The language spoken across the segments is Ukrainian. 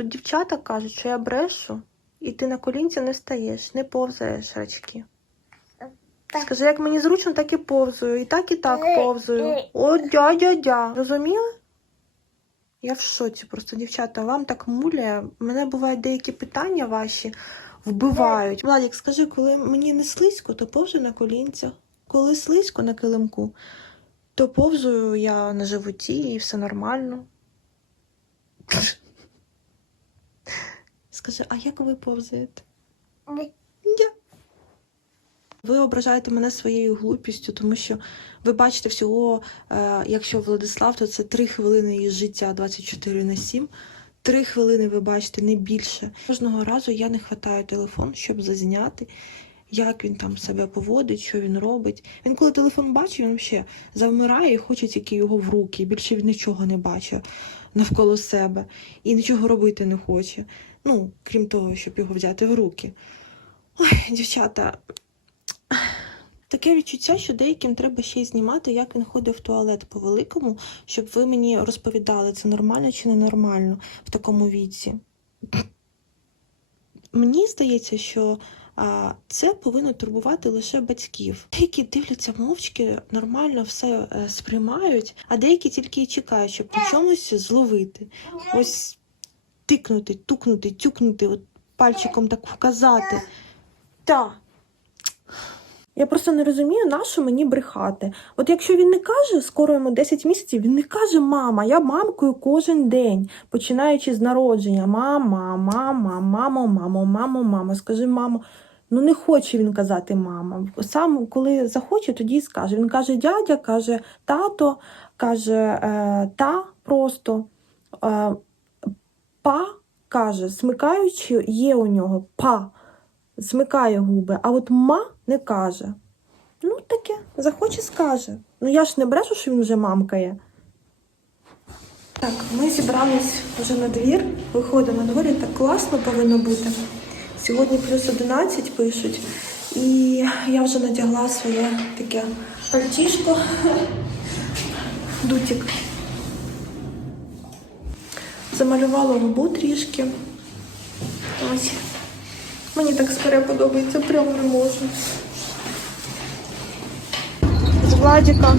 Тут дівчата кажуть, що я брешу, і ти на колінці не стаєш, не повзаєш рачки. Так. Скажи, як мені зручно, так і повзую. І так, і так Е, повзую. е. О, дя-дя-дя. Розуміла? Я в шоці просто, дівчата, вам так муляє. Мене бувають деякі питання ваші вбивають. Владик, скажи, коли мені не слизько, то повзу на колінцях. Коли слизько на килимку, то повзую я на животі і все нормально. Скажи, а як ви повзаєте? Я. Ви ображаєте мене своєю глупістю, тому що ви бачите всього, е, якщо Владислав, то це 3 хвилини із життя 24 на 7. Три хвилини ви бачите, не більше. Кожного разу я не хватаю телефон, щоб зазняти, як він там себе поводить, що він робить. Він коли телефон бачить, він ще завмирає і хоче тільки його в руки. Більше він нічого не бачить навколо себе і нічого робити не хоче. Ну, крім того, щоб його взяти в руки. Ой, дівчата, таке відчуття, що деяким треба ще й знімати, як він ходить в туалет по великому, щоб ви мені розповідали, це нормально чи ненормально в такому віці. Мені здається, що а, це повинно турбувати лише батьків. Деякі дивляться мовчки, нормально все е, сприймають, а деякі тільки і чекають, щоб по чомусь зловити. Ось тикнути, тукнути, тюкнути, от пальчиком так вказати. Та. Я просто не розумію, на що мені брехати. От якщо він не каже, скоро йому 10 місяців, він не каже мама, я мамкою кожен день, починаючи з народження. Мама, мама, мамо, мамо, мамо, мамо, скажи мамо. Ну не хоче він казати мама. Сам коли захоче, тоді і скаже. Він каже дядя, каже тато, каже е, та просто. Е, па каже, смикаючи, є у нього па, смикає губи, а от ма не каже. Ну, таке, захоче, скаже. Ну я ж не брешу, що він вже мамкає. Так, ми зібрались вже на двір, виходимо на дворі, так класно повинно бути. Сьогодні плюс 11 пишуть. І я вже надягла своє таке пальтішко. Дутик. Замалювала губу трішки. Ось. Мені так скоро подобається, прям не можу. З Владіка.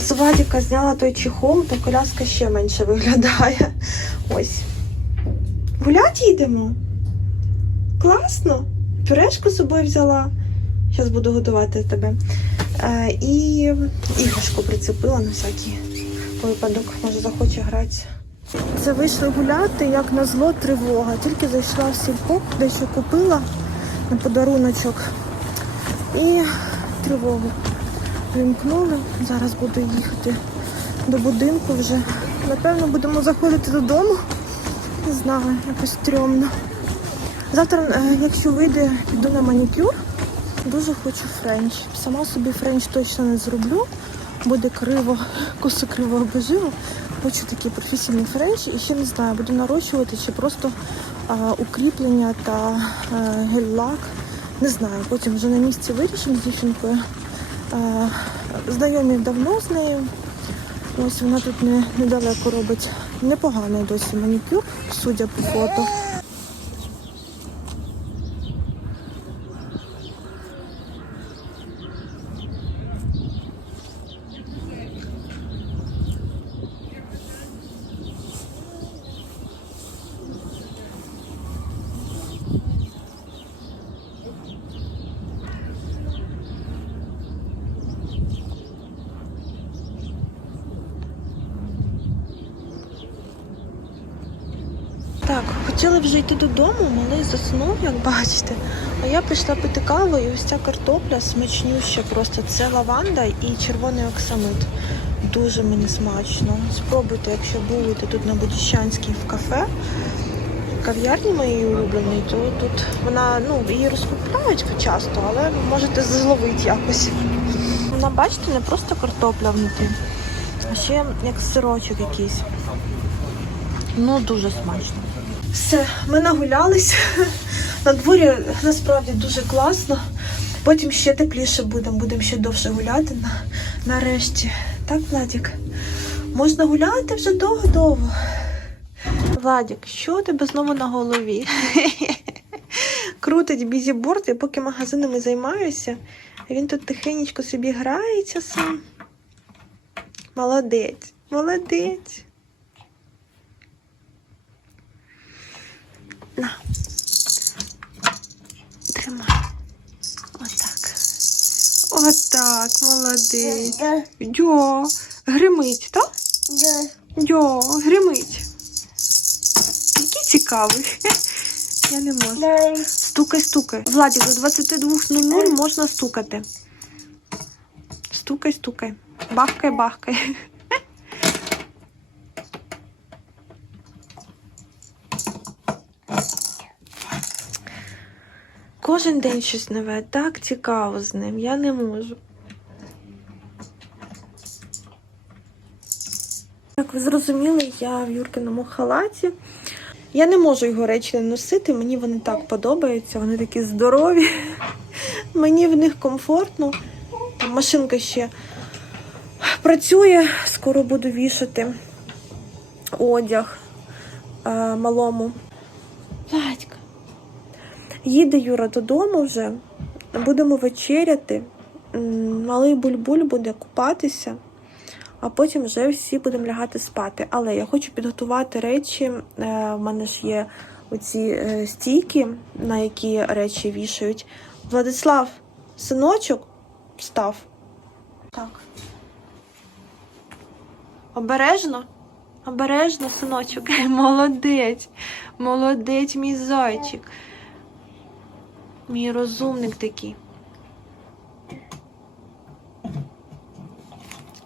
З Владіка зняла той чехол, то коляска ще менше виглядає. Ось. Гулять їдемо. Класно. Пюрешку з собою взяла. Зараз буду готувати тебе. Е, і іграшку прицепила на всякий випадок. Може захоче грати. Це вийшли гуляти, як на зло, тривога. Тільки зайшла в сільпо, дещо купила на подаруночок. І тривогу вимкнули. Зараз буду їхати до будинку вже. Напевно, будемо заходити додому. Не знаю, якось стрьомно. Завтра, е, якщо вийде, піду на манікюр. Дуже хочу френч. Сама собі френч точно не зроблю. Буде криво, косо криво обожила. Хочу такий професійний френч і ще не знаю, буду нарощувати чи просто а, укріплення та а, гель-лак. Не знаю, потім вже на місці вирішимо з дівчинкою. Знайомі давно з нею. Ось вона тут не, недалеко робить непоганий досі манікюр, судя по фото. Так, хотіли вже йти додому, малий заснув, як бачите. А я пішла пити каву і ось ця картопля смачнюща просто. Це лаванда і червоний оксамит. Дуже мені смачно. Спробуйте, якщо будете тут на Будіщанській в кафе. Кав'ярні моєї улюбленої, то тут вона, ну, її розкупляють часто, але можете зловити якось. Вона, бачите, не просто картопля внутрі, а ще як сирочок якийсь. Ну, дуже смачно. Все, ми нагулялись. На дворі насправді дуже класно. Потім ще тепліше будемо, будемо ще довше гуляти на, нарешті. Так, Владик? Можна гуляти вже довго-довго. Владік, що у тебе знову на голові? Крутить бізіборд, я поки магазинами займаюся. Він тут тихенечко собі грається сам. Молодець, молодець. На. Тримай. Отак. Отак, молодець. Дьо, гримить, так? Дьо, гримить. Який цікавий. Я не можу. Стукай, стукай. Владик, до 22.00 можна стукати. Стукай, стукай. Бахкай, бахкай. Кожен день щось нове. Так цікаво з ним. Я не можу. Як ви зрозуміли, я в Юркиному халаті. Я не можу його речі не носити, мені вони так подобаються, вони такі здорові. Мені в них комфортно. Машинка ще працює, скоро буду вішати одяг е, малому. Їде Юра додому вже, будемо вечеряти. Малий бульбуль буде купатися, а потім вже всі будемо лягати спати. Але я хочу підготувати речі. Е, В мене ж є оці е, стійки, на які речі вішають. Владислав, синочок, встав. Так. Обережно. Обережно, синочок. Молодець. Молодець, мій зайчик. Мій розумник такий.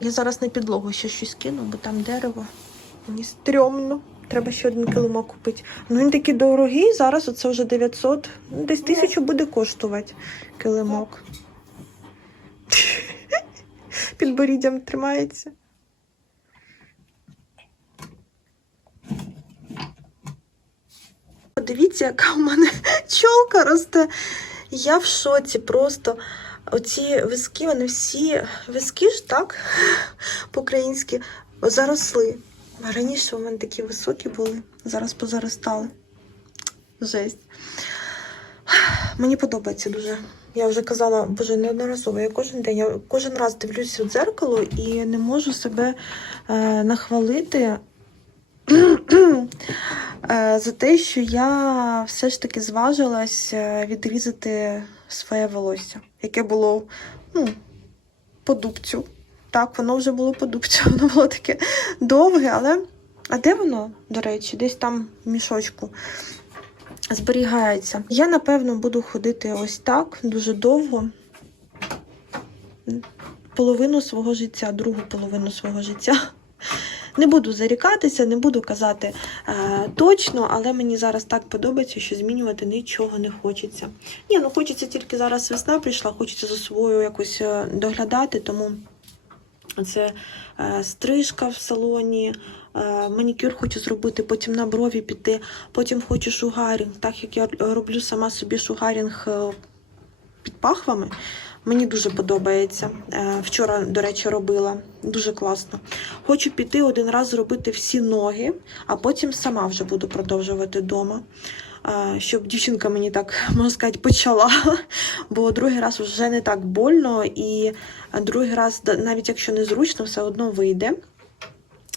Я зараз на підлогу ще щось кину, бо там дерево. Мені стрьомно. Треба ще один килимок купити. Ну він такий дорогий, зараз оце вже 900, ну, десь тисячу буде коштувати килимок. Підборіддям тримається. Подивіться, яка в мене чолка росте. Я в шоці просто. Оці виски, вони всі виски ж так по-українськи заросли. Раніше у мене такі високі були, зараз позаростали. Жесть. Мені подобається дуже. Я вже казала, боже, неодноразово. Я кожен день, я кожен раз дивлюся в дзеркало і не можу себе е, нахвалити за те, що я все ж таки зважилась е, відрізати своє волосся, яке було ну, по дубцю. Так, воно вже було по дубцю, воно було таке довге, але. А де воно, до речі, десь там в мішочку зберігається. Я, напевно, буду ходити ось так дуже довго. Половину свого життя, другу половину свого життя. Не буду зарікатися, не буду казати е, точно, але мені зараз так подобається, що змінювати нічого не хочеться. Ні, ну хочеться тільки зараз весна прийшла, хочеться за собою якось е, доглядати, тому це е, стрижка в салоні, е, манікюр хочу зробити, потім на брові піти, потім хочу шугарінг, так як я роблю сама собі шугарінг е, під пахвами. Мені дуже подобається. Е, Вчора, до речі, робила. Дуже класно. Хочу піти один раз зробити всі ноги, а потім сама вже буду продовжувати вдома. Е, Щоб дівчинка мені так, можна сказати, почала. Бо другий раз вже не так больно, і другий раз, навіть якщо незручно, все одно вийде.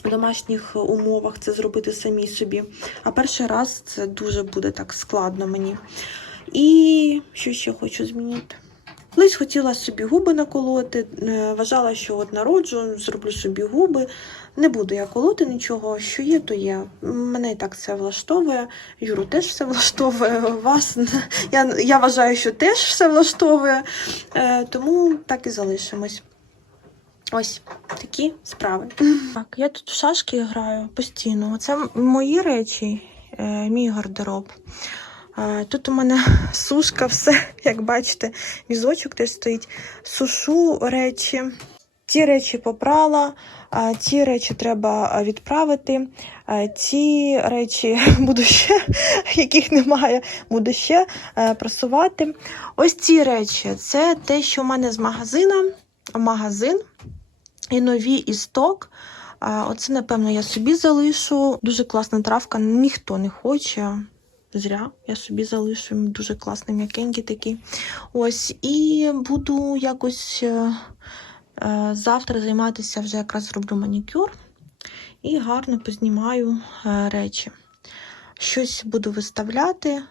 В домашніх умовах це зробити самі собі. А перший раз це дуже буде так складно мені. І що ще хочу змінити? Колись хотіла собі губи наколоти, е, вважала, що от народжу, зроблю собі губи. Не буду я колоти нічого, що є, то є. Мене і так все влаштовує. Юру теж все влаштовує. Вас я, я вважаю, що теж все влаштовує. Е, тому так і залишимось. Ось такі справи. Так, я тут в шашки граю постійно. Це мої речі, е, мій гардероб. Тут у мене сушка, все, як бачите, візочок теж стоїть. Сушу речі. Ті речі попрала, ті речі треба відправити. Ці речі буду ще, яких немає, буду ще е, просувати. Ось ці речі це те, що в мене з магазина. Магазин і нові і сток. А, оце, напевно, я собі залишу. Дуже класна травка, ніхто не хоче. Зря я собі залишу дуже класний, м'якенький такий. Ось, і буду якось е, е, завтра займатися, вже якраз зроблю манікюр і гарно познімаю е, речі. Щось буду виставляти.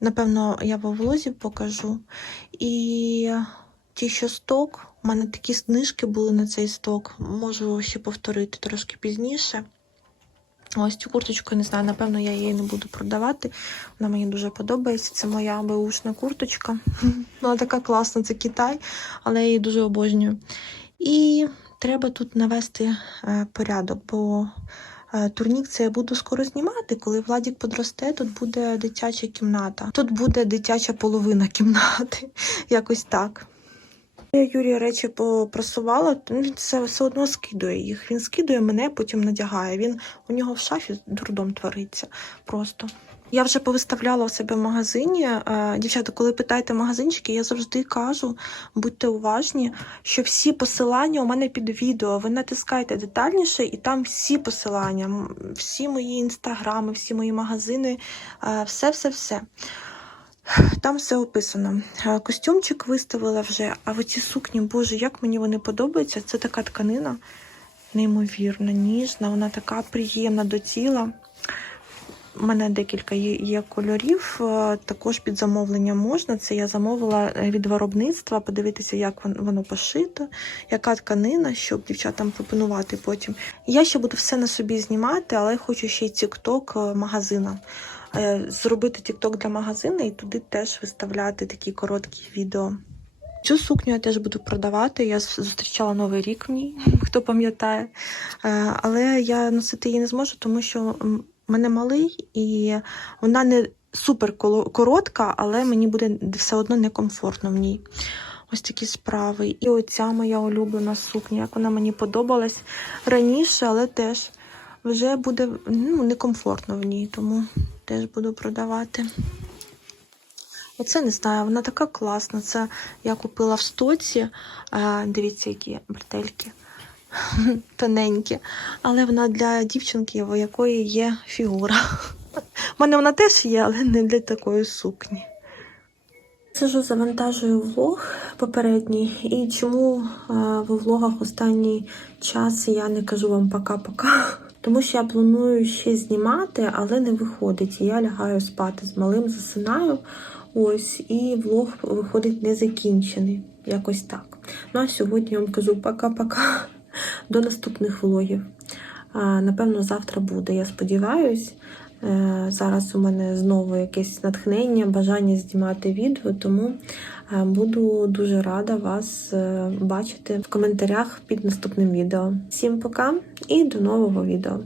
Напевно, я по влозі покажу. І ті, що сток, у мене такі знижки були на цей сток. Можу ще повторити трошки пізніше. Ось цю курточку, не знаю, напевно, я її не буду продавати. Вона мені дуже подобається. Це моя беушна курточка. Вона така класна, це Китай, але я її дуже обожнюю. І треба тут навести е, порядок, бо е, турнік це я буду скоро знімати. Коли Владік подросте, тут буде дитяча кімната. Тут буде дитяча половина кімнати. Якось так. Я Юрія речі попросувала, він все, все одно скидує їх. Він скидує мене, потім надягає. Він у нього в шафі дурдом твориться просто. Я вже повиставляла у себе в магазині. Е, Дівчата, коли питаєте магазинчики, я завжди кажу, будьте уважні, що всі посилання у мене під відео. Ви натискаєте детальніше, і там всі посилання, всі мої інстаграми, всі мої магазини, все-все-все. Там все описано. Е, Костюмчик виставила вже, а оці сукні, боже, як мені вони подобаються. Це така тканина неймовірно ніжна, вона така приємна до тіла. У мене декілька є, кольорів, е, також під замовлення можна. Це я замовила е, від виробництва, подивитися, як воно пошито, яка тканина, щоб дівчатам пропонувати потім. Я ще буду все на собі знімати, але хочу ще й TikTok магазина. Е, Зробити TikTok для магазину і туди теж виставляти такі короткі відео. Цю сукню я теж буду продавати. Я зустрічала новий рік в ній, хто пам'ятає. Е, Але я носити її не зможу, тому що в мене малий, і вона не супер коротка, але мені буде все одно некомфортно в ній. Ось такі справи. І оця моя улюблена сукня, як вона мені подобалась раніше, але теж вже буде ну, некомфортно в ній, тому теж буду продавати. Оце не знаю, вона така класна. Це я купила в стоці. Е, Дивіться, які бретельки тоненькі. Але вона для дівчинки, у якої є фігура. У мене вона теж є, але не для такої сукні. Сижу, завантажую влог попередній, і чому е, в влогах останній час я не кажу вам пока-пока. Тому що я планую ще знімати, але не виходить. І я лягаю спати з малим, засинаю. Ось, і влог виходить незакінчений. Якось так. Ну а сьогодні я вам кажу пока-пока. До наступних влогів. Напевно, завтра буде, я сподіваюсь. Е, Зараз у мене знову якесь натхнення, бажання знімати відео, тому е, буду дуже рада вас е, бачити в коментарях під наступним відео. Всім пока і до нового відео!